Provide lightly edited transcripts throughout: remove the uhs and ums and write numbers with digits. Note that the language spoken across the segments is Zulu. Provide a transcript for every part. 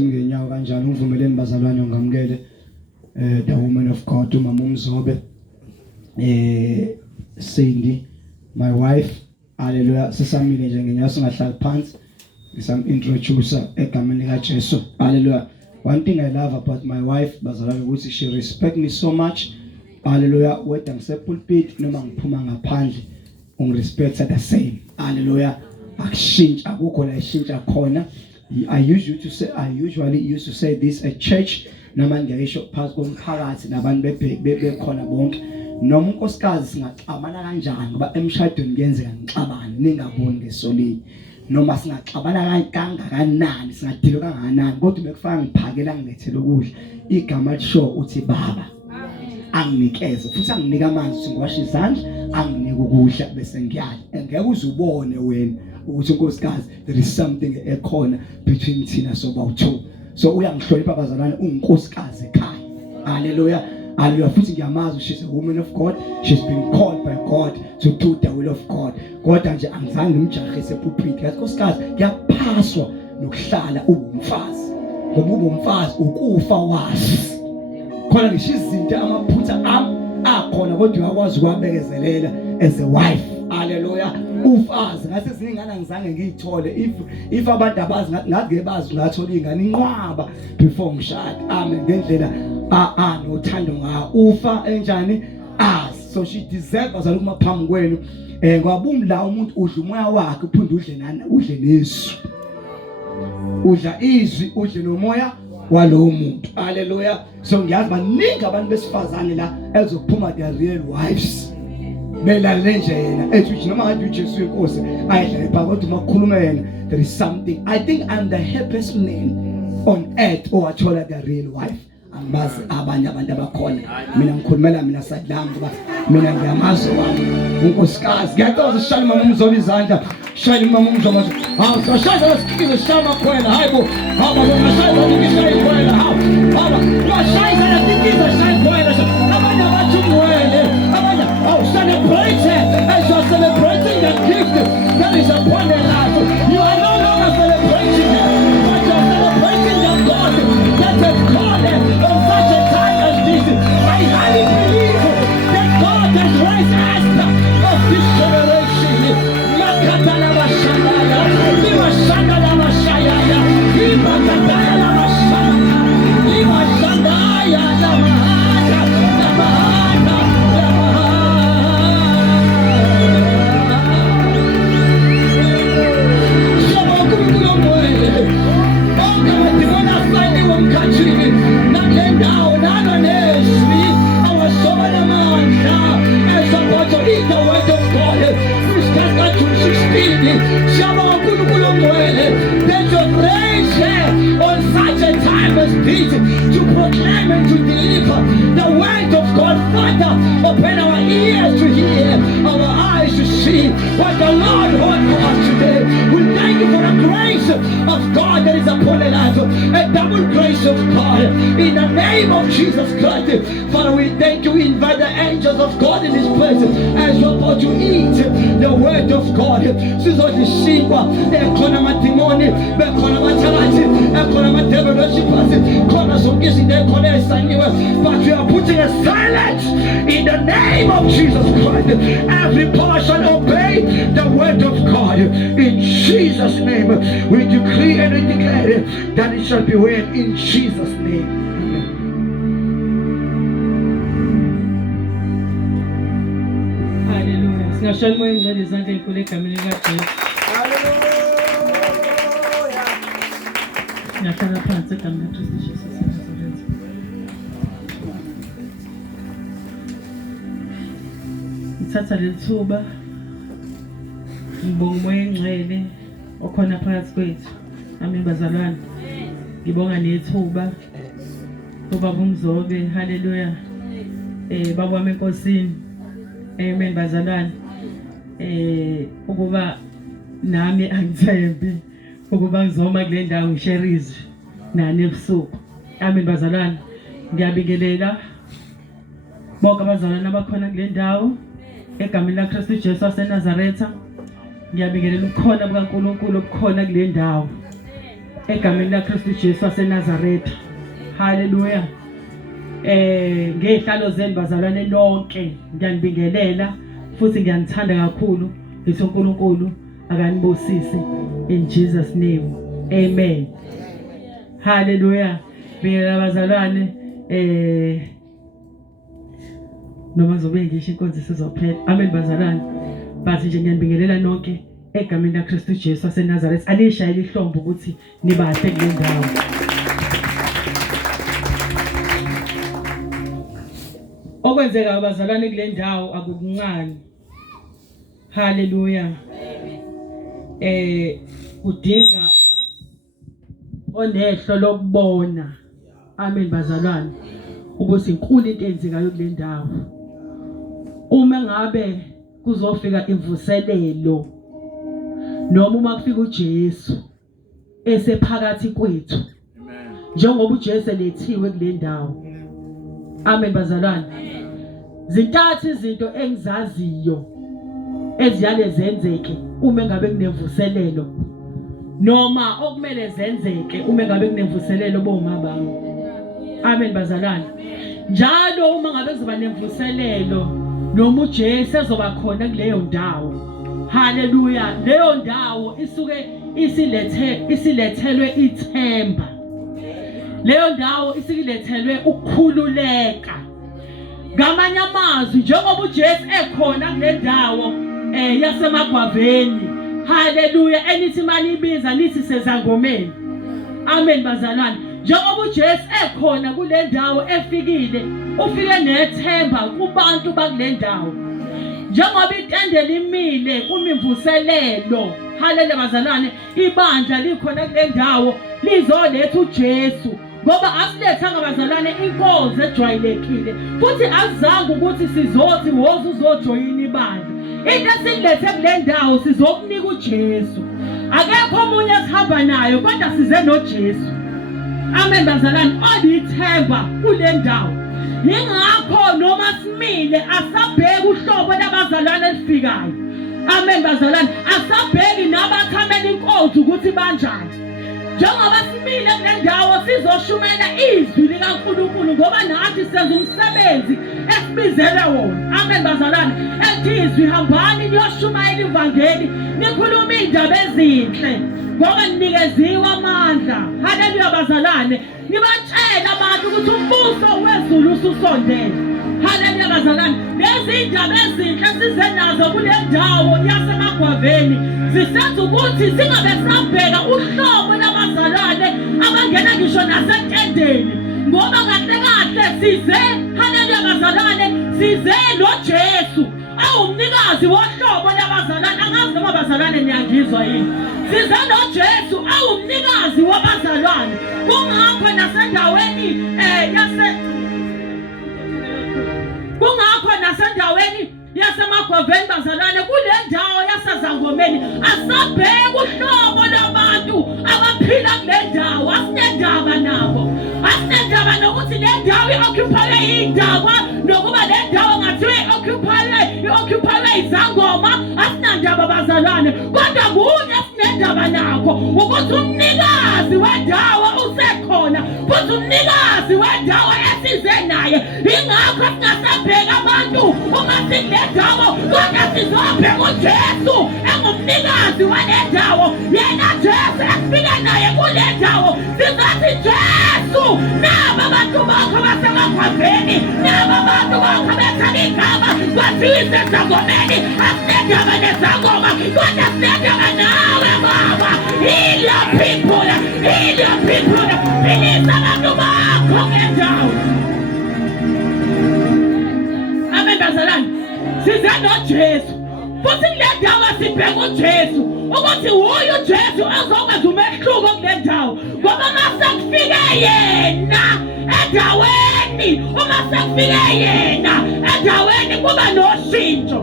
semngenyawo kanjani ungivumeleni bazalwane ngamukele the woman of God umama uMzobe Cindy my wife hallelujah sisamile nje ngenyawo singahlali phansi ngisam introducer egameni likaJesu hallelujah. One thing I love about my wife bazalwane ukuthi she respect me so much hallelujah. Whether ngisepulpit noma ngiphuma ngaphandle ungirespecta the same hallelujah. Akushintsha akukho la ishintsha khona. I usually used to say this at church noma ngiyayisho phakathi komphakathi nabantu bekhona bonke noma unkosikazi singaxabana kanjani ngoba emshadweni kuyenzeka ngixabane ningaboni ngesolini noma singaxabana kangakanani singadilo kangakanani kodwa bekufaka ngiphakela ngilethele ukudla igama lisho uthi baba anginikeze futhi anginika amanzi ngiwasha izandla anginike ukudla bese ngiyala ngeke uzubone wena ukuthi unkosikazi there is something ekhona between thina sobawu2 so uyangihlonipha bazalwane unginkosikazi ekhaya hallelujah hallelujah futhi ngiyamazi she's a woman of God she's been called by God to do the will of God kodwa nje angizange ngimjahise pulpit nkosikazi kuyaphaswa nokuhlala ubumfazi ngoba ubumfazi ukufa wazi khona ngisho izinto amaphutha akhona kodwa uyakwazi ukwabekezelela as a wife hallelujah ufazi ngase zingana ngizange ngiyithole if abantu abazi ngathi bazi ngathola ingane inqwaba before ngishada amen ngendlela nothando ngayo ufa enjani so she deserves alukuma phambi kwenu ngoba umla umuntu udla umoya wakhe uphinde udle nani udle nesu udla izwi udle nomoya walowo muntu hallelujah. So ngiyazi baningi abantu besifazane la ezokuphuma their real wives belalele nje yena ethi noma ngathi uJesu inkosi ayidlale phakathi makhuluma yena there is something I think I'm the happiest man on earth owathola the real wife angibazi abanye abantu abakhona mina ngikhulumela mina sadlanga ngoba mina ngiyamazi wami unkosikazi ngiyacela sishayele mama uMzobe izandla shayele mama uMzobe hawu shayele sikize shama khwela hayibo baba ngishayele ngishayele khwela hawu baba ngishayele sikize shayele khwela abanye abathumwele abanye celebrate as you are celebrating the gift that is upon their life. You are no longer celebrating them, but you are celebrating the God that has called them on such a time as this. I highly believe that God has raised Esther of this generation. Makatana Mashaya, Imashanda Mashaya, Imakatana Mashaya, Imashanda Yamahana, Yamahana, Yamahana. To proclaim and to deliver the word of God. Father, open our ears to hear, our eyes to see what the Lord wants for us today. We thank you for the grace of God that is upon the life, a double grace of God in the name of Jesus Christ. Father, we thank you. Invite the angels of God in this place as we're about to eat the word of God. But we are putting a silence in the name of Jesus Christ. Every power shall obey the word of God. In Jesus' name, we decree and we declare that it shall be well in Jesus' name. Thatha lethuba ngibonga umoya engcwele okhona phakathi kwethu amen bazalwane ngibonga nethuba ubaba uMzobe haleluya baba wami enkosini amen bazalwane ukuba nami angithembi ukuba ngizoma kule ndawo ngisherize nani ebusuku amen bazalwane ngiyabingelela bonke abazalwane abakhona kule ndawo egameni laKristu Jesu waseNazaretha ngiyabingelela ukukhona bukaNkulunkulu okukhona kule ndawo egameni laKristu Jesu waseNazaretha. Hallelujah. Ngehlalo zenu bazalwane lonke ngiyanibingelela futhi ngiyanithanda kakhulu. Ngithi uNkulunkulu akanibusisi in Jesus name. Amen. Hallelujah. Bingelela bazalwane noma zobe ngisho inkonzo sizophela. Amen bazalwane. Bathi nje ngiyanibingelela nonke egameni laKristu Jesu waseNazaretha. Alishayile ihlombo ukuthi nibahle kule ndawo. Okwenzeka abazalwane kule ndawo akukuncane. Hallelujah. Udinga onehlo lokubona. Amen bazalwane. Ukuthi inkulu into enzekayo kule ndawo. Uma ngabe kuzofika imvuselelo noma uma kufika uJesu esephakathi kwethu. Amen. Njengoba uJesu lethiwe kule ndawo. Amen bazalwane. Zintathu izinto engizaziyo eziyale zenzeke uma ngabe kunemvuselelo noma okumele zenzeke uma ngabe kunemvuselelo bomabanga. Amen bazalwane. Njalo uma ngabe kuzoba nemvuselelo noma uJesu ezoba khona kuleyo ndawo. Hallelujah. Leyo ndawo isuke isilethelwe ithemba. Leyo ndawo isilethelwe ukukhululeka. Ngamanye amazwi njengoba uJesu ekhona kule ndawo yaseMagwaveni. Hallelujah. Enithi mali ibiza nithi sezangomeni. Amen bazalwane. Njengoba uJesu ekhona kule ndawo efikile, ufike nethemba kubantu bakule ndawo. Njengoba itende limile kumimvuselelo. Hallelujah bazalwane. Ibandla likhona kule ndawo lizoletha uJesu. Ngoba asilethanga bazalwane inkonzo ejwayelekile. Futhi azange ukuthi sizothi woza uzojoyina ibandla. Into esilethe kule ndawo sizokunika uJesu. Akekho omunye esihamba nayo kodwa size noJesu. Amen bazalwane. Olithemba kule ndawo. Yingakho noma simile asabheka uhlobo labazalwane elifikayo. Amen bazalwane. Asabheki nabathamela inkonzo ukuthi banjani. Njengoba simile kule ndawo sizoshumela izwi likaNkulunkulu ngoba nathi senza umsebenzi esibizele wona. Amen bazalwane. Ethi izwi hambani niyoshumayela ivangeli nikhuluma indaba ezinhle ngoba nikeziwe amandla. Haleluya bazalwane. Nibatshela abantu ukuthi umbuso wezulu ususondele. Haleluya bazalwane. Lezi indaba ezinhle size nazo kule ndawo yaseMagwaveni zisenza ukuthi singabe sabheka uhlobo labazalwane abangena ngisho nasetendeni ngoba kahle kahle size. Haleluya bazalwane. Size noJesu awumnikazi wohlobo labazalwane. Angazi noma bazalwane niyangizwa yini. Size noJesu awumnikazi wabazalwane. Kungakho nasendaweni yaseMagwaveni bazalwane kule ndawo yasezangomeni asabheka uhlobo labantu abaphila kule ndawo. Asinendaba nabo. Asinendaba nokuthi le ndawo i-occupywe indaba nokuba le ndawo ngathiwe i-occupywe izangoma. Asinandaba bazalwane. Kodwa kunye asinendaba nakho ukuthi umnikazi wendawo usekhona futhi umnikazi wendawo esize naye. Ingakho singasabheka abantu uma sikule ndawo kodwa sizobheka uJesu engumnikazi wale ndawo. Yena Jesu esifike naye kule ndawo sizathi Jesu naba abantu bakho baseMagwaveni naba abantu bakho bethatha igama kwathiwa isezangomeni. Asinendaba nezangoma kodwa sinendaba nawe baba. Heal your people. Heal your people. Bilisa abantu bakho ngendawo. Amen bazalwane. Size noJesu futhi kule ndawo sibheka uJesu ukuthi huyo uJesu azokwenza umehluko kule ndawo ngoba masekufike yena endaweni. Uma sekufike yena endaweni kuba noshintsho.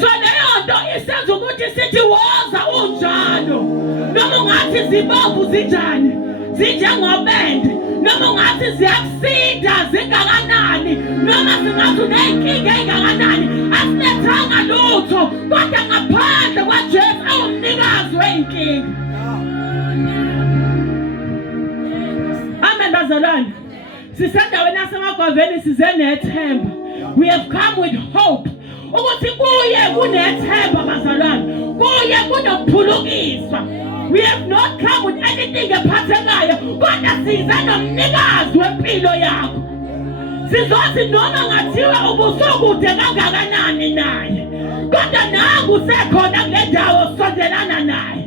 So leyo nto isenza ukuthi sithi woza unjalo noma ungathi zibomvu zinjani zinjengobende noma ungathi ziyakusinda zingakanani noma singathi unenkinga engakanani. Asinethanga lutho kodwa ngaphandle kwaJesu awumnikazi weyinkinga. Amen bazalwane. Sisendaweni yaseMagwaveni size nethemba. We have come with hope. Ukuthi kuye kunethemba bazalwane. Kuye kunokuphulukiswa. We have not come with anything ephathekayo. Kodwa size nomnikazi wempilo yakho. Sizothi noma ngathiwa ubusukude kangakanani naye. Kodwa nangu sekhona kule ndawo sondelana naye.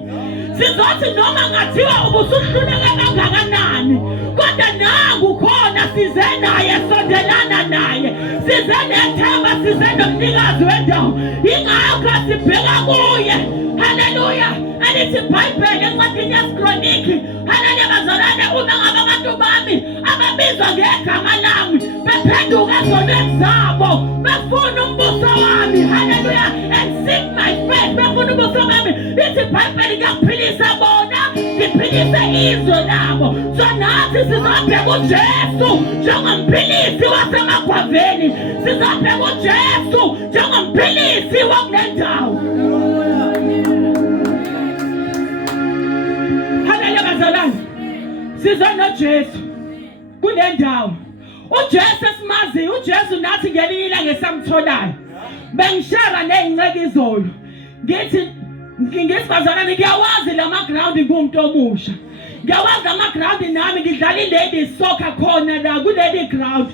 Sizothi noma ngathiwa ubusuhluleka kangakanani. Kodwa nangu khona size naye sondelana naye. Size nethemba size nomnikazi wendawo. Ingakho sibheka kuye. Hallelujah. Anithi iBhayibheli encwadini yaseKroniki. Hallelujah bazalwane uma ngabe abantu bami ababizwa ngegama lami bephenduka ezonweni zabo befuna umbuso wami. Hallelujah. And seek my face. Befuna umbuso wami. Lithi iBhayibheli ngiyaphilisa bona ngiphilise izwe labo. So nathi sizobheka uJesu njengomphilisi waseMagwaveni. Sizobheka uJesu njengomphilisi wakule ndawo. Size noJesu kule ndawo. uJesu esimazi, uJesu nathi ngelinye ilanga esamtholayo. Bengishara nezinceke izolo. Ngithi bazalwane ngiyawazi lama ground ngumuntu omusha. Ngiyawazi ama ground nami ngidlala ilady soccer khona la kuleli ground.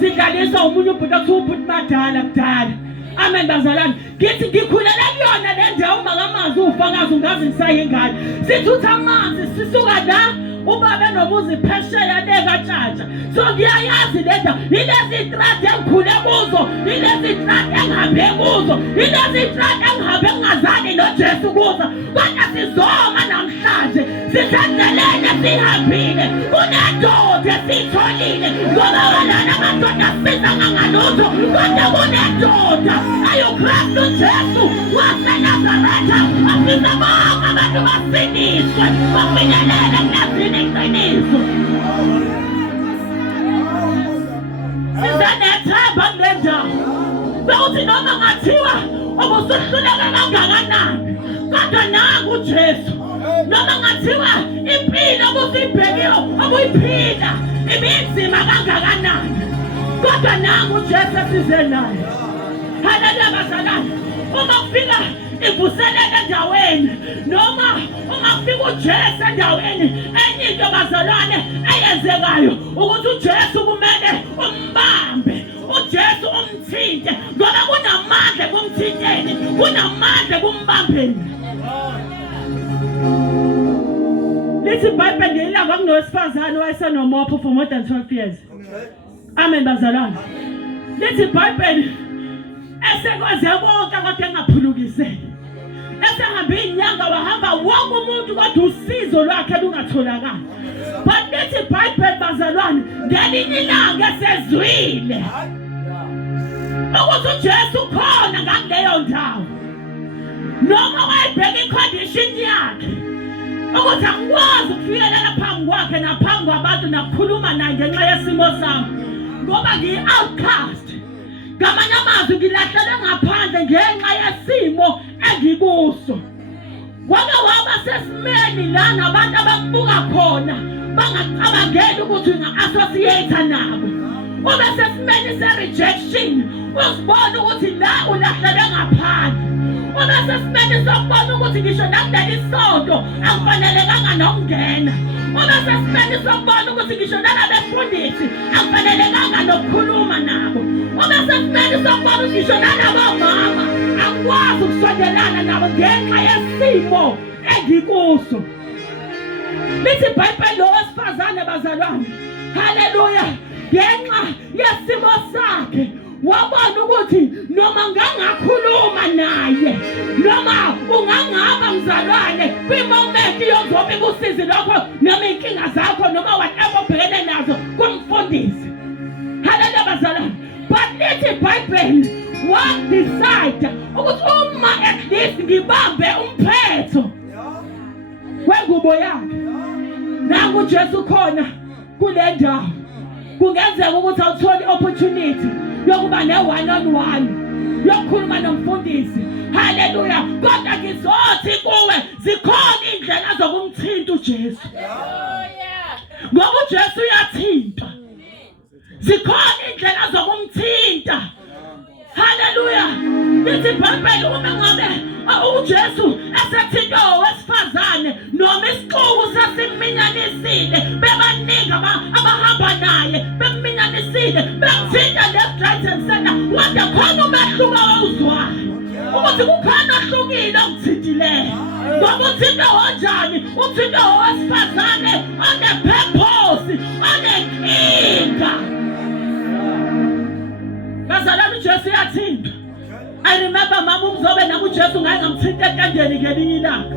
Sidlaliswa umunye ubhuti okuthiwa ubhuti madala kudala. Amen bazalwane. Ngithi ngikhulela kuyona le ndawo mangamazi ufakazi ungazi ngisayingane. Sithutha amanzi sisuka la ubaba nobuzi phesheya nekatshatsha. So ngiyayazi lenda ilezi trade engikhule kuzo, ilezi trade engihambe kuzo, ilezi trade engihambe ngazani noJesu kuzo. Kodwa sizoma namhlanje sisendleleni sihambile kunendoda esitholile ngoba walana amadoda asiza ngangalutho kodwa kunendoda ayograph uJesu waseNazaretha asiza bonke abantu basiniswe bafinyelele kulezini iqiniso. Sizenethemba kule ndawo bekuthi noma ngathiwa ubusuhluleka kangakanani kodwa nangu uJesu. Noma ngathiwa impilo obusibhekiwe obuyiphila ibinzima kangakanani kodwa nangu uJesu esize naye. Haleluya bazalwane. Uma ufika ivuselele endaweni noma uma ufika uJesu endaweni enye into bazalwane eyenzekayo ukuthi uJesu kumele umbambe, uJesu umthinte ngoba kunamandla kumthinteni, kunamandla kumbambeni. Lithi iBhayibheli ngelanga kunowesifazane owayesenomopho for more than 12 years. Amen bazalwane. Lithi iBhayibheli esekwaze konke kodwa engaphulukiseki. Esehambe inyanga wahamba wonke umuntu kodwa usizo lwakhe lungatholakala. But lithi iBhayibheli bazalwane ngelinye ilanga esezwile ukuthi uJesu khona ngakuleyo ndawo. Noma wayebheka icondition yakhe ukuthi angikwazi ukufikelela phambi kwakhe naphambi kwabantu nakukhuluma naye ngenxa yesimo sami ngoba ngiyi-outcast. Ngamanye amazwi ngilahlele ngaphandle ngenxa yesimo engikuso. Wake waba sesimeni la nabantu abakubuka khona bangacabangeli ukuthi unga-associate nabo. Ube sesimeni se-rejection uzibona ukuthi la ulahlele ngaphandle. Ube sesimeni sokubona ukuthi ngisho nakuleli sonto akufanelekanga nokungena. Ube sesimeni sokubona ukuthi ngisho nalabefundisi akufanelekanga nokukhuluma nabo. Ube sesimeni sokubona ukuthi ngisho nalabomama akwazi ukusondelana nabo ngenxa yesimo engikuso. Lithi iBhayibheli lo wesifazane bazalwane. Haleluya. Ngenxa yesimo sakhe wabona ukuthi noma ngangakhuluma naye noma ungangaba mzalwane kwimoment yozobe kusizi lokho noma inkinga zakho noma whatever obhekene nazo kumfundisi. Haleluya bazalwane. But lithi iBhayibheli decide ukuthi uma at least ngibambe umphetho wengubo yakhe nangu uJesu khona kule ndawo. Kungenzeka ukuthi awutholi opportunity yokuba ne one on one yokukhuluma nomfundisi. Haleluya. Kodwa ngizothi kuwe zikhona indlela zokumthinta uJesu. Ngoba uJesu uyathinta. Zikhona indlela zokumthinta. Haleluya. Lithi iBhayibheli uma ngabe uJesu esethinta owesifazane noma isixuku sasimminyanisile bebaningi abahamba naye bemminyanisile bemthinta left right and center wonke khona umehluko awuzwayo ukuthi kukhona ohlukile okuthintileyo ngoba uthinta onjani uthinta owesifazane onepurpose onenkinga. Bazalwane uJesu uyathinta. I remember mama uMzobe nakuJesu ngaye ngamthinta ekandeni ngelinye ilanga.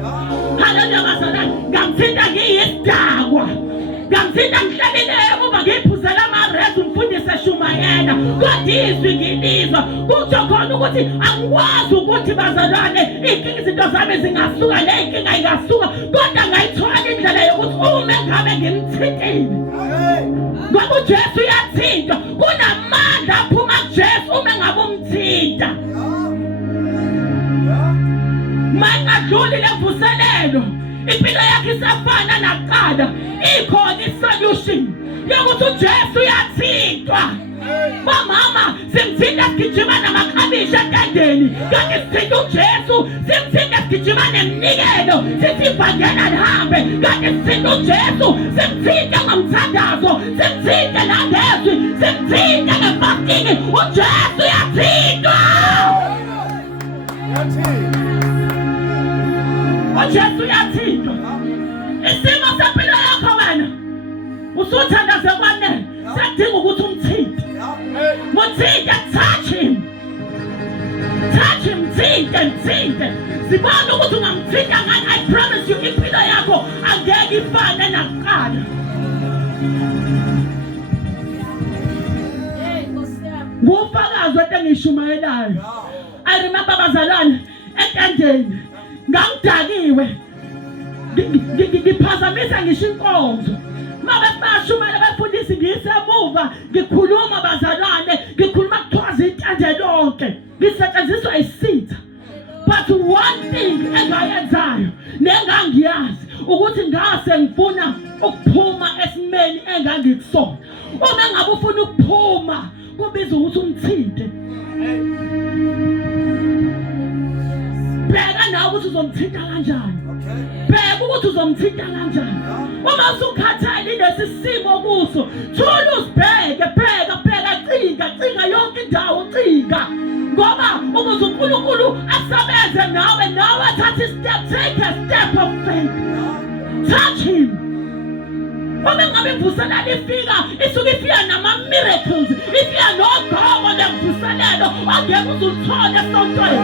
Haleluya bazalwane, ngamthinta ngiyisidakwa. Ngamthinta ngihlalile emuva ngiphuzela amarezi umfundisi eshumayela. Kodwa izwi ngilizwa kutsho khona ukuthi angikwazi ukuthi bazalwane izinto zami zingasuka le inkinga ingasuka kodwa ngayithola indlela yokuthi uma ngabe ngimthintile. Ngoba uJesu uyathinta. Kunamandla aphuma kuJesu uma ngabe umthinta. Mangadluli lemvuselelo impilo yakhe isafana nakuqala ikhona isolution yokuthi uJesu uyathintwa. Mama simthinta sigijima namaklabishi ekandeni kanti sithinta uJesu simthinta sigijima nemnikelo sithi ivangela lihambe kanti sithinta uJesu simthinta ngomthandazo simthinta nangezwi simthinta ngefasting uJesu uyathintwa. uJesu uyathintwa. Isimo sempilo yakho wena usuthandaze kwanele sedinga ukuthi umthinte. Muthinte, touch him. Touch him, mthinte. Sibona ukuthi ungamthinta ngani. I promise you impilo yakho angeke ifane nakuqala. Ngufakazi wento engishumayelayo. I remember bazalwane ekandeni ngangidakiwe ngiphazamisa ngisho inkonzo mabe bashumela bafundisi ngisemuva ngikhuluma bazalwane ngikhuluma kuthwaza intande lonke ngisetshenziswa isitha. But one thing engayenzayo nengangiyazi ukuthi ngase ngifuna ukuphuma esimeni engangikusona. Uma ngabe ufuna ukuphuma kubiza ukuthi umthinte. Bheka nawe ukuthi uzomthinta kanjani. Bheka ukuthi uzomthinta kanjani. Uma usukhathele lesi simo kuso, thula usibheke, bheka, cinga yonke indawo cinga. Ngoba uma uNkulunkulu asebenze nawe athatha istep, take a step of faith. Touch him. Uma ngabe imvuselelo ifika, isuke ifika nama miracles, ifika nogogo lemvuselelo ongeke uzuthole esontweni.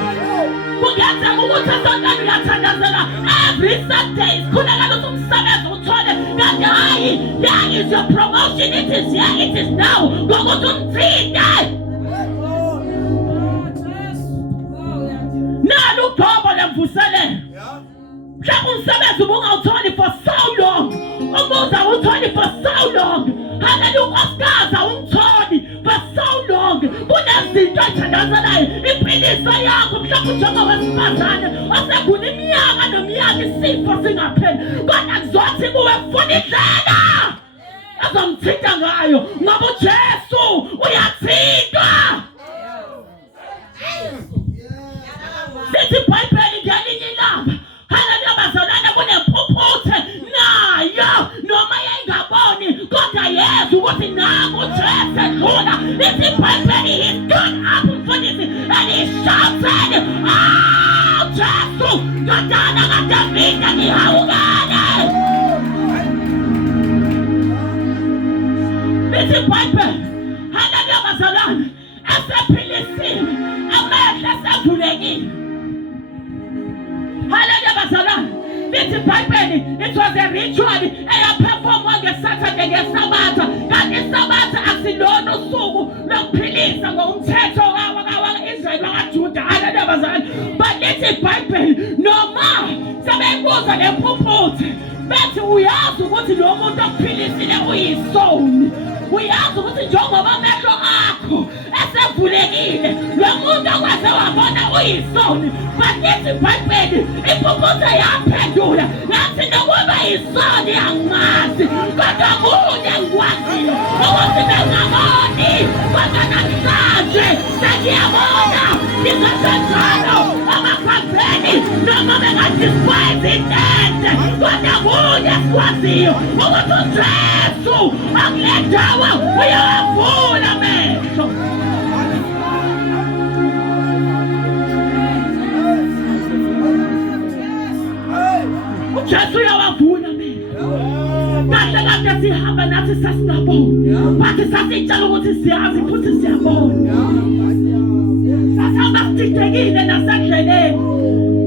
Kungenzeka ukuthi esontweni uyathandazela every Sunday sikhulekela ukuthi umsebenzi uthole kanti hayi there is your promotion, it is here, it is now ngokuthi umthinte. Nalo ugogo lemvuselelo mhlawumbe umsebenzi ubungawutholi for so long. Umuza utholi for so long. Haleluya unkosikazi awumtholi for so long. Kunezinto ethandazelayo impiliso yakho mhlawumbe ujonga wesifazane osegula iminyaka nomnyaka isifo singapheli. Kodwa kuzothi kuwe funa indlela azomthinta ngayo ngoba uJesu uyathintwa. Sithi iBhayibheli ngelinye ilanga haleluya bazalwane kunempuphuthe nayo noma yayingaboni kodwa yezwa ukuthi nangu uJesu edlula. Lithi iBhayibheli he stood up umfundisi and he shouted, "Oh Jesu ndodana kaDavida ngihawukele." Lithi iBhayibheli haleluya bazalwane esephilisile amehlo esevulekile. Hallelujah bazalwane. Lithi iBhayibheli it was a ritual eyaperformwa ngeSaturday ngeSabatha. Kanti iSabatha asilona usuku lokuphilisa ngomthetho wakaIsrael wakaJuda. Hallelujah bazalwane. But lithi iBhayibheli noma sebeyibuza lempuphuthe bethi uyazi ukuthi lo muntu ophilisile uyisoni. Uyazi ukuthi njengoba amehlo akho esevulekile lo muntu uyisoni bakithi iBhayibheli iphuphuza yaphendula yathi nokuba isoni angazi kodwa kunye ngikwaziyo ukuthi bengaboni kodwa namhlanje sengiyabona ngizosenjalo Magwaveni noma bengadispaise intente kodwa kunye sikwaziyo ukuthi uJesu akule ndawo uyawavula amehlo. uJesu uyawavula amehlo. Kahle kade sihamba nathi sasingaboni bathi sasitshela ukuthi siyazi futhi siyabona. Sasihamba sididekile nasendleleni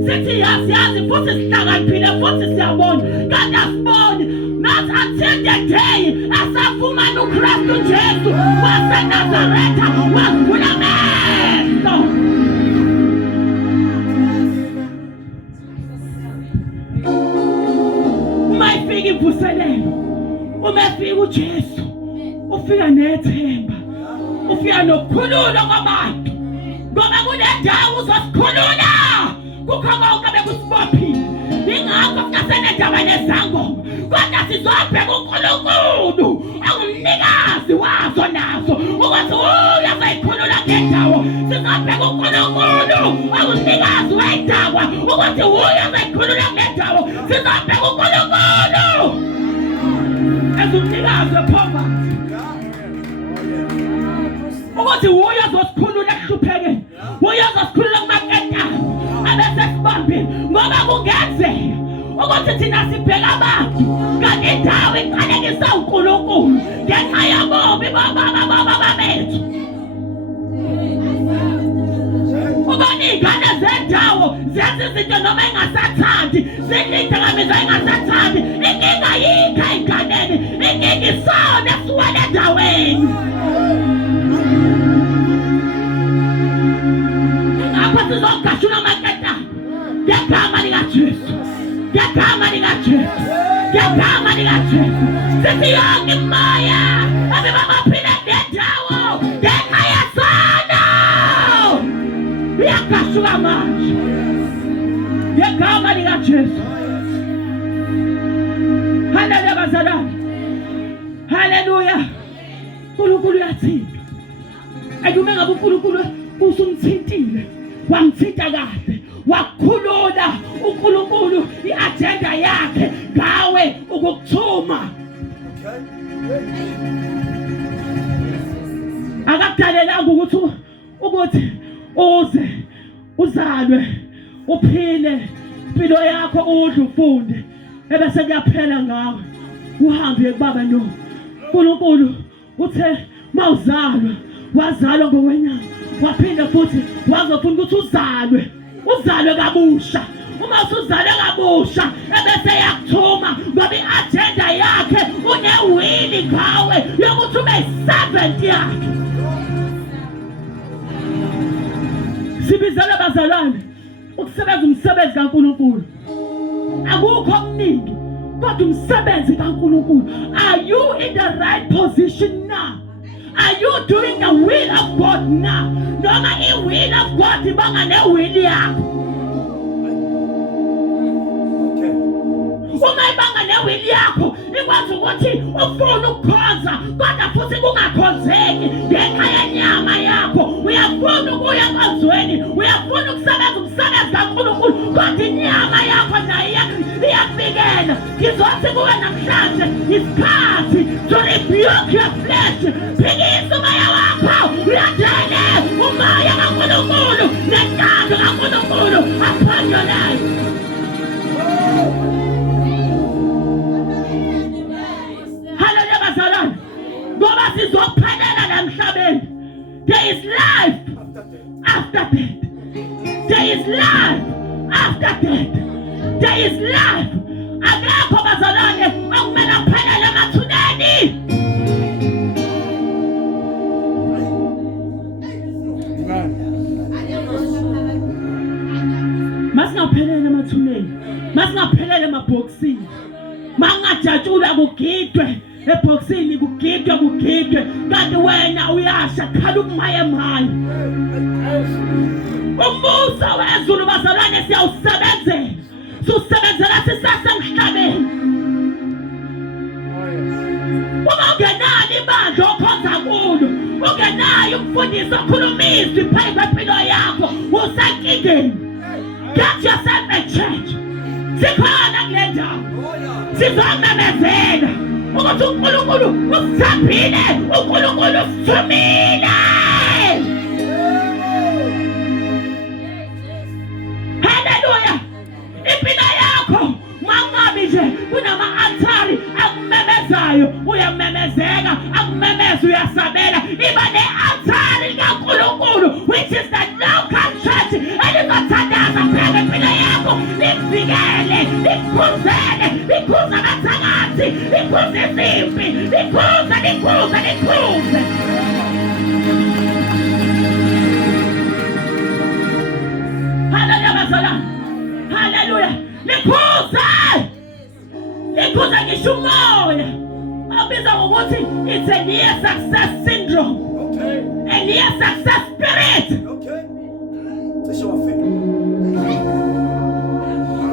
sithi yazi futhi sihlakaniphile futhi siyabona kanti asiboni. Not until the day asafumana uKristu uJesu waseNazaretha wavula amehlo. Umefika imvuselelo, umefika uJesu, ufika nethemba, ufika nokukhululwa kwabantu. Ngoba kule ndawo uzosikhulula kukho konke bekusibophile. Ingakho singasenendaba nezangoma kodwa sizobheka uNkulunkulu ongumnikazi wazo nazo ukuthi uyazikhulula ngendawo. Sizobheka uNkulunkulu ongumnikazi wendawo ukuthi uyazikhulula ngendawo. Sizobheka uNkulunkulu ezumnikazi wepoverty ukuthi uyazosikhulula ekuhluphekeni, uyazosikhulula kumaketani abese sibambile. Ngoba kungenzeka ukuthi thina sibheka abantu kanti indawo iqalekisa uNkulunkulu ngenxa yabobi baba bethu. Ubona iy'ngane zendawo zenza izinto noma engasathandi, zidlidakamizwa engasathandi. Inkinga yikho ey'nganeni, inkinga isona esiwele endaweni. Ingakho sizogashula amaketani ngegama likaJesu, ngegama likaJesu, ngegama likaJesu. Sithi yonke imimoya abebabaphile nendawo ngenxa yesono iyagashuka manje ngegama likaJesu. Haleluya bazalwane, haleluya. uNkulunkulu uyathinta. Ayume ngabe uNkulunkulu usumthintile, wangithinta kahle, wakhulula uNkulunkulu iagenda yakhe ngawe ukukuthuma. Akakudalelanga ukuthi uze uzalwe uphile impilo yakho udle ufunde ebese kuyaphela ngawe uhambe kubaba no. uNkulunkulu uthe mawuzalwa wazalwa ngokwenyama waphinda futhi wazofuna ukuthi uzalwe kabusha. Uma usuzalwe kabusha ebese yakuthuma ngoba iagenda yakhe unewili ngawe yokuthi ube servant yakhe. Sibizela bazalwane ukusebenza umsebenzi kaNkulunkulu akukho okuningi kodwa umsebenzi kaNkulunkulu. Are you in the right position now? Are you doing the will of God now? Noma i-will of God ibanga ne-will yakho. Uma ibanga ne-will yakho ikwazi ukuthi ufuna ukukhonza kodwa futhi kungakhonzeki ngenxa yenyama yakho. Uyafuna ukuya enkonzweni, uyafuna ukusebenza umsebenzi kaNkulunkulu kodwa inyama yakho nayo iyakubikela. Ngizothi kuwe namhlanje isikhathi to rebuke your flesh. Phikisa umoya wakho uyadele umoya kaNkulunkulu nentando kaNkulunkulu upon your life. Hallelujah bazalwane, ngoba sizophelela namhlabeni. There is life after death. There is life after death. There is life. Akekho bazalwane okumele aphelele emathuneni. Masingaphelele emathuneni, masingaphelele emabhokisini, mangajatshula kugidwe ebhokisini, kugidwe kanti wena uyasha khala ukumaye. Umusa wezulu bazalwane siyawusebenzela. Susebenzela sisasemhlabeni. Uma ungenayo ibandla okhonza kulo, ungenayo umfundisi okhulumisa phezu kwempilo yakho, usenkingeni. Get yourself a church. Sikhona kule ndawo. Sizomemezela ukuthi uNkulunkulu usithambile, uNkulunkulu usithumile. Hallelujah. Impilo yakho mangabe nje kunama-altari akumemezayo, uyamemezeka, akumemeza uyasabela. Iba ne-altari likaNkulunkulu, which is the local church, elizothandaza phela impilo yakho, likuvikele, likukhuzele, likhuze abathakathi, likhuze izimpi, likhuze. Hallelujah, bazalwane. Hallelujah. Likhuze ngisho umoya. Abiza ngokuthi it's a near success syndrome. Okay. A near success spirit. Okay.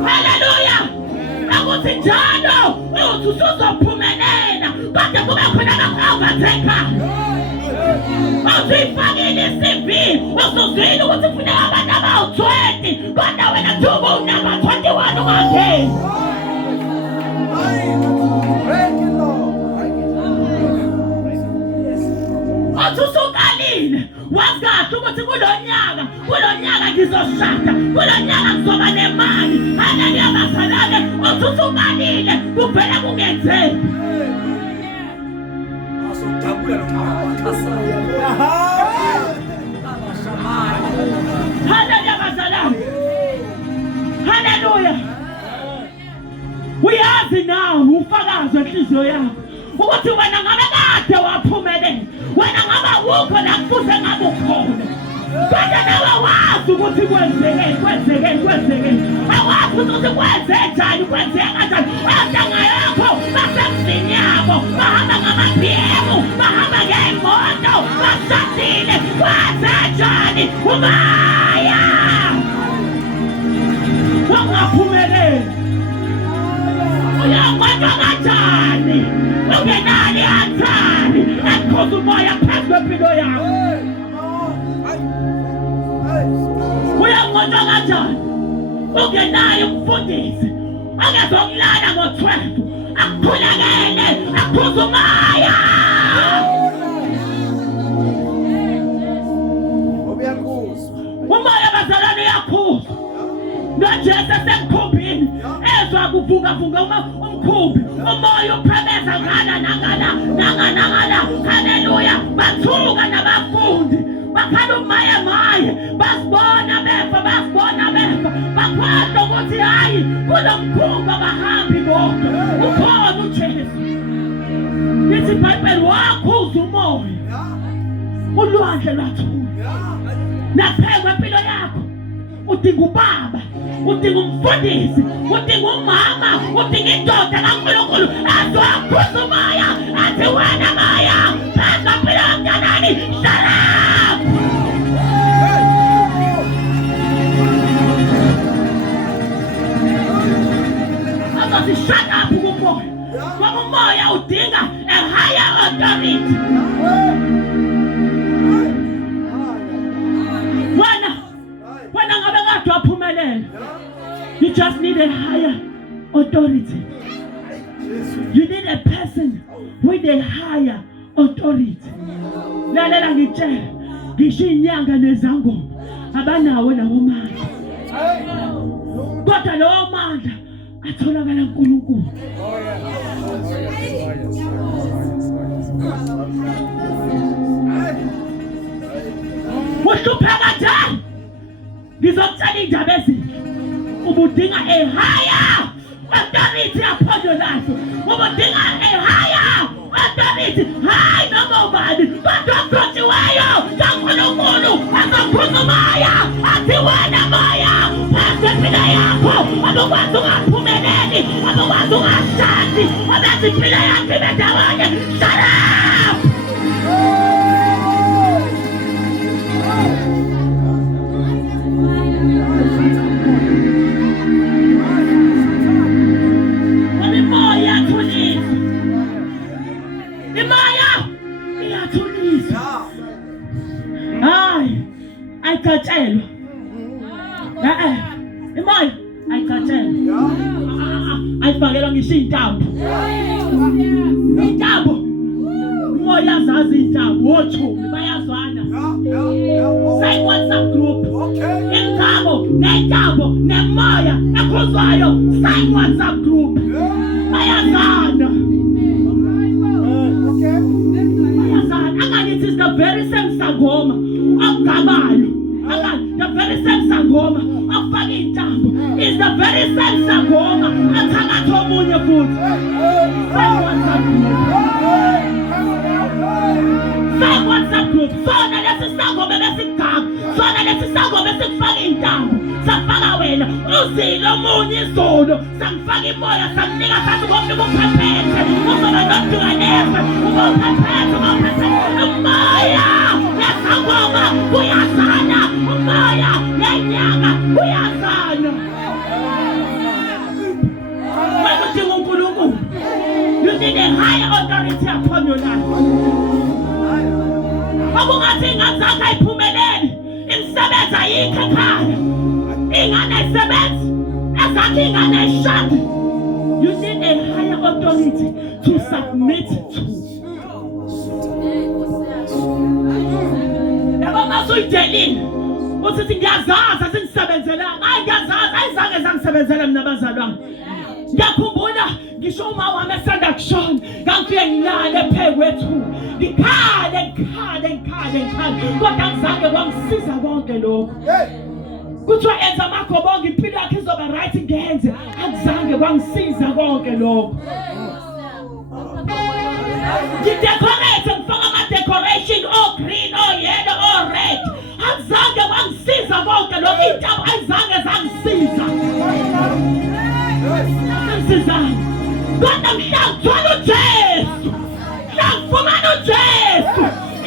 Hallelujah. Akuthi njalo uthi usuzophumelela kodwa kube khona ama-overtaker. Uzifakile iCV, usuzwile ukuthi kufuneka abantu abawu-20 kodwa wena thuba unamba 21 ungangeni. Uthi usukalile wazi kahle ukuthi kulo nyaka ngizoshada, kulo nyaka ngizoba nemali. Haleluya bazalwane, uthi usukalile kuphela kungenzeki. Hallelujah bazalwane. Hallelujah. Uyazi nawe ufakazi wenhliziyo yakho ukuthi wena ngabe kade waphumelela, wena ngabe ukho la kufuze ngabe ukhona. Kodwa nawe wazi ukuthi kwenzeke. Awazi ukuthi kwenzenjani, kwenzeka kanjani. Wendanga yakho basemzini yabo, bahamba ngama-PM, bahamba ngemoto, bashadile, kwenzenjani. Umaya wangaphumelela. Uyakwenza kanjani? Ungenani i-altari ekhoza umoya phezu kwempilo yakho. Uyakwenza kanjani? Ungenayo umfundisi ongezokulala ngo-12 akukhulekele, akhuza umoya. Umoya bazalwane uyakhuzwa. NoJesu esemkhumbini ezwa kuvungavunga umkhumbi, umoya uphemeza ngala. Haleluya. Bathuka nabafundi bakhala umaye, basibona befa. Bakhohlwa ukuthi hayi kulo mkhumbi abahambi bonke ukhona uJesu. Lithi iBhayibheli wakhuza umoya, ulwandle lwathula. Naphela kwempilo yakho udinga ubaba, udinga umfundisi, udinga umama, udinga indoda kaNkulunkulu azokhuza umoya athi wena moya phezu kwempilo yomntanani shalom. Azothi shut up kumoya, ngoba umoya udinga a higher authority. Wena ngabe kade waphumelela, you just need a higher authority. You need a person with a higher authority. Lalela ngitshela, ngisho inyanga nezangoma abanawo lawo mandla. Kodwa lawo mandla atholakala kuNkulunkulu. Uhlupheka njani? Ngizokutshela indaba ezinhle. Ubudinga a higher authority upon your life. Ubudinga a higher authority. Hayi noma ubani kodwa okhotsiweyo kaNkulunkulu azokhuza umoya athi wena moya phezu kwempilo yakho. Abukwazi ungaphumeleli, abukwazi ungashadi, abenza impilo yakho ibe ndawonye. Shalom. ayicatshelwa imoya ayicatshelwa ayifakelwa ngisho intambo moya zazi intambo othumi bayazwana say WhatsApp group intambo nemoya ekhuzwayo say WhatsApp group bayazwana it is the very same sangoma of Gabayo. The very same sangoma of fucking Tambo. It's the very same sangoma of Tagatomunya food. Say what's up group. So that is a sangoma basic camp. So that is a sangoma basic fucking Tambo. Some fagawena. Uzi lo muni solo. Some fucking moya. Some nigga has to go to prepare. Who's gonna not do an effort? Who will prepare to go prepare? Moya. Let's go. We are sana. Moya. Lenyaga. We are sana. You need a higher authority upon your life. Akungazinga zakhe ayiphumeleli. Imsebenzi ayikho ekhaya. Ingane isebenzi. Ezakhe ingane ayishadi. You need a higher authority to submit to. Yabo masuyidelile. Uthi ngiyazazi asingisebenzelanga. Ngiyazazi ayizange zangisebenzela mina bazalwane. Ngiyakhumbula ngisho uma wami esanda kushona ngangifike ngilale phekwethu ngikhale kodwa ngizange kwangisiza konke lokho kuthiwa enza amakho bonke impilo yakhe izoba right ngenze akuzange kwangisiza konke lokho ngidecorate ngifaka ama-decoration green yellow red akuzange kwangisiza konke lokho iy'ntambo ayizange zangisiza kodwa mhlawumbe uJesu mhlawumbe uJesu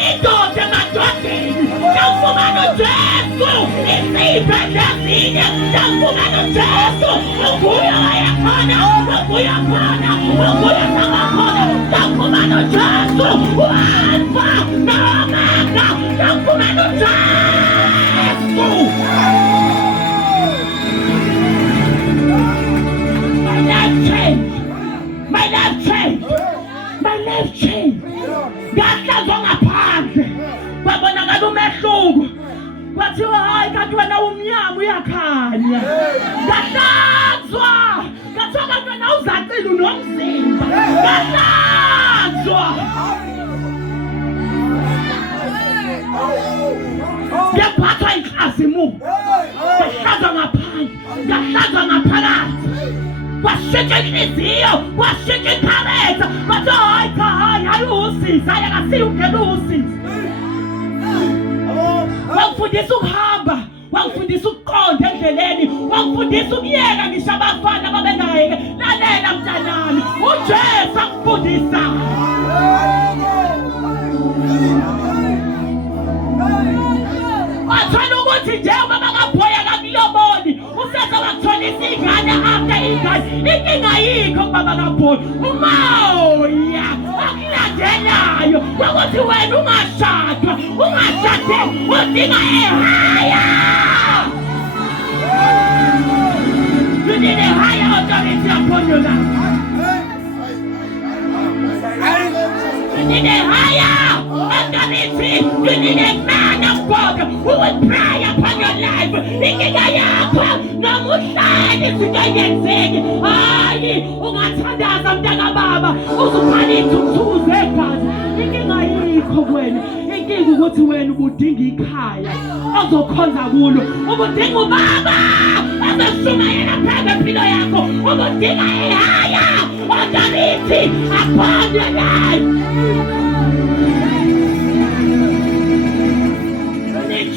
indoda emadodeni mhlawumbe uJesu iziphe lezinye mhlawumbe uJesu ubuya wayakhona ubuya khona ubuya sangakhona mhlawumbe uJesu uAlpha noOmega mhlawumbe uJesu. My life changed. Ngahlazwa ngaphandle. Babona ngabe umehluko. Kwathiwa hayi kanti wena umnyama uyakhanya. Ngahlazwa. Kwathiwa kanti wena uzacile unomzimba. Ngahlazwa. Ngiyaphathwa inhlazimuko. Ngahlazwa ngaphandle. Ngahlazwa ngaphakathi. Washintsha inhliziyo, washintsha ikharetha, bathi hayi usiza, hayi akasiyo ungena usiza. Wangifundisa ukuhamba, wangifundisa ukuqonda endleleni, wangifundisa ukuyeka ngisho abafana babengayeke. Lalela mntanami, uJesu akufundisa. Wathona ukuthi njengoba bangabhoya kakuloboni useza wakuthonisa ingane after ingane inkinga yikho baba kabhoyi umoya akulandelayo ukuthi wena ungashadwa ungashade udinga ehaya. You need a higher authority upon your life. You need a higher authority. You need a man of God who will pray upon your life. Inkinga yakho namuhlanje singayenzeki. Hayi ungathandaza mntaka baba uzukhalisa ukuthuza egazi. Inkinga yikho wena. Inkinga ukuthi wena ubudinga ikhaya ozokhonza kulo. Ubudinga ubaba azoshumayela phambi empilo yakho. Ubudinga ehaya authority upon your life.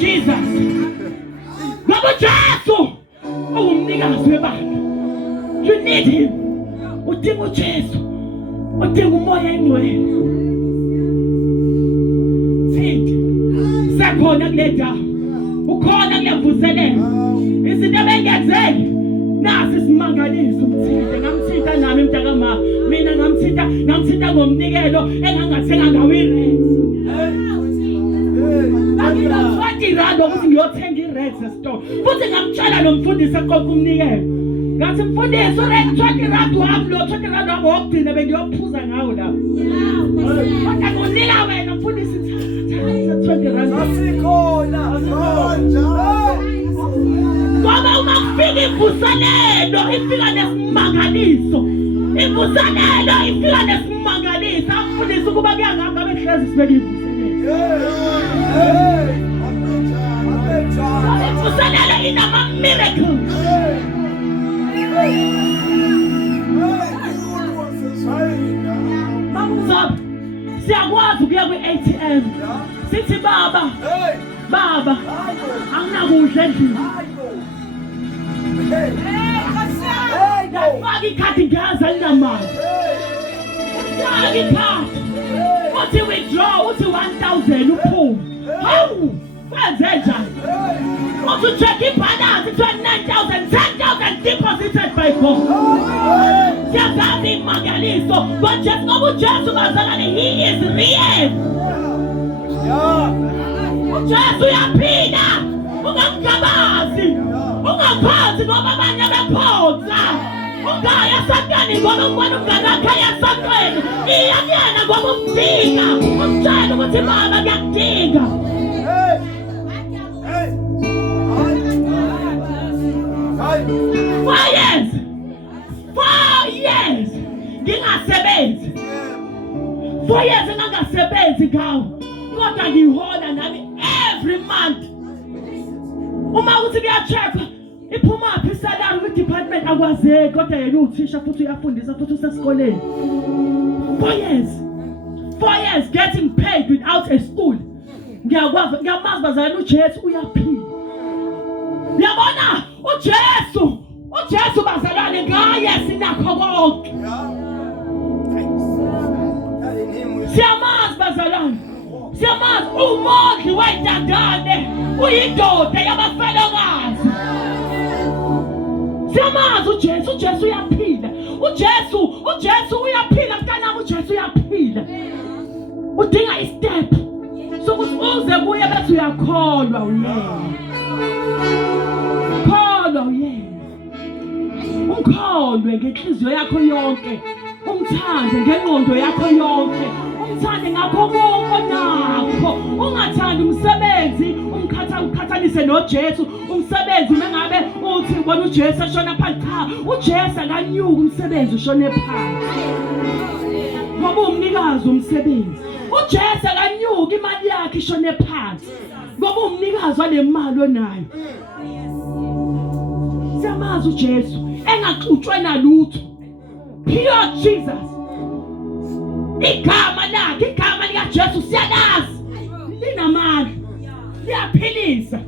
Jesus. Baba Jesu. Ungumnikazi webandla. You need him. Udinga uJesu. Udinga umoya engcwele. Sithi sekhona kule ndawo. Ukhona kule mvuselelo. Izinto ebengenzeki. Nasi simangaliso umthinte. Ngamthinta nami mntaka mama. Mina ngamthinta ngomnikelo engangathenga ngawo irent. R20 ukuthi ngiyothenga iReds store futhi ngamtshela nomfundisi eqoqa umnikelo ngathi mfundisi R20 wami lo R20 wami wokugcina bengiyophuza ngawo la kodwa ngonika wena mfundisi thatha R20 asikhona ngoba uma kufika imvuselelo ifika nesimangaliso imvuselelo ifika nesimangaliso amfundisi ukuba kuyanganga behlezi sibeke imvuselelo inama miracles Mzobe siyakwazi ukuya kwi-ATM sithi baba anginakudla endlini ngafaka ikhadi ngiyazi linamali ngifaka ikhadi uthi withdraw uthi 1,000 uphume hawu kwenze njani uthi ucheck ibhalansi 29,000 10,000 deposited by God siyazazi imangaliso but ngoba uJesu bazalwane he is real uJesu uyaphila ungamgabazi ungaphansi ngoba abanye bephonsa ungaya esantweni ngoba ubona umngane wakhe esantweni iyakuyena ngoba umdinga umtshela ukuthi baba ngiyakudinga Four years ngingasebenzi 4 years ngingasebenzi ngawo kodwa ngihola nami every month uma uthi kuyacheckwa iphuma phi salary ku department akwazeki kodwa yena uthisha futhi uyafundisa futhi usesikoleni 4 years getting paid without a school ngiyamazi bazalwane uJesu uyaphila uyabona uJesu bazalwane ngaye sinakho konke siyamazi bazalwane siyamazi umondli wendangane uyindoda yabafelokazi siyamazi uJesu uyaphila uJesu uyaphila mntanami uJesu uyaphila udinga istep sokuthi uze kuye bese uyakholwa uyena umkholwe ngenhliziyo yakho yonke umthande ngengqondo yakho yonke umthande ngakho konke nakho ungathandi umsebenzi ukhathalise noJesu umsebenzi mengabe uthi ubona uJesu eshona phansi cha uJesu akanyuka umsebenzi ushone phansi ngoba umnikazi umsebenzi uJesu akanyuka imali yakhe ishone phansi ngoba umnikazi walemali onayo siyamazi uJesu engaxutshwe nalutho pure Jesus igama likaJesu siyalazi linamandla liyaphilisa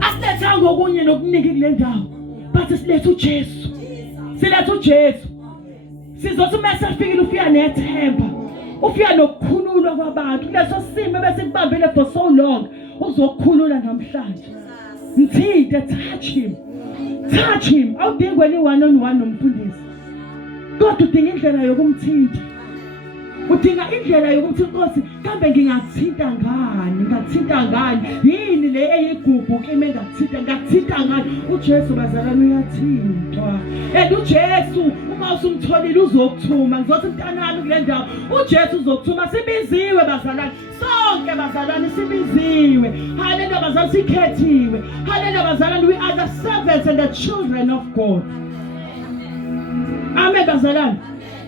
asiletha ngokunye nokuningi kule ndawo but siletha uJesu sizothi mase sifikile ufika nethemba ufika nokukhululwa kwabantu leso simo bese kubambile for so long uzokukhulula namhlanje mthinte touch him awudingi ni one on one nomfundisi kodwa udinga indlela yokumthinta udinga indlela yokuthi Nkosi kambe ngingathinta ngani yini le eyigugu kimi ngathinta ngani uJesu bazalwane uyathintwa uJesu uma usumtholile uzokuthuma ngizothi mntanami kule ndawo uJesu uzokuthuma sibiziwe bazalwane sonke bazalwane sibiziwe haleluya bazalwane sikhethiwe haleluya bazalwane we are the servants and the children of God amen bazalwane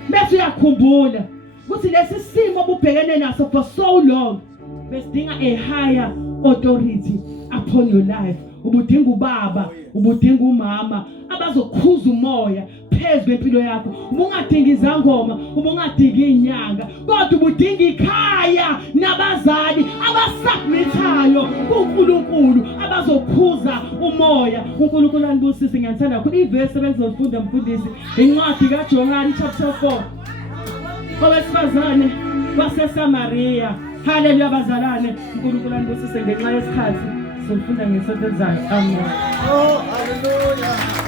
bese uyakhumbula ukuthi lesi simo obubhekene naso for so long besidinga a higher authority upon your life ubudinga ubaba ubudinga umama abazokhuza umoya phezulu kwempilo yakho ubungadinga izangoma ubungadinga inyanga kodwa ubudinga ikhaya nabazali abasubmithayo kuNkulunkulu abazokhuza umoya uNkulunkulu anibusise ngiyathanda kakhulu iverse ebengizofunda mfundisi incwadi kaJohn chapter 4 owesifazane waseSamaria haleluya bazalwane uNkulunkulu anibusise ngenxa yesikhathi sifunda ngesonto ezayo amen oh haleluya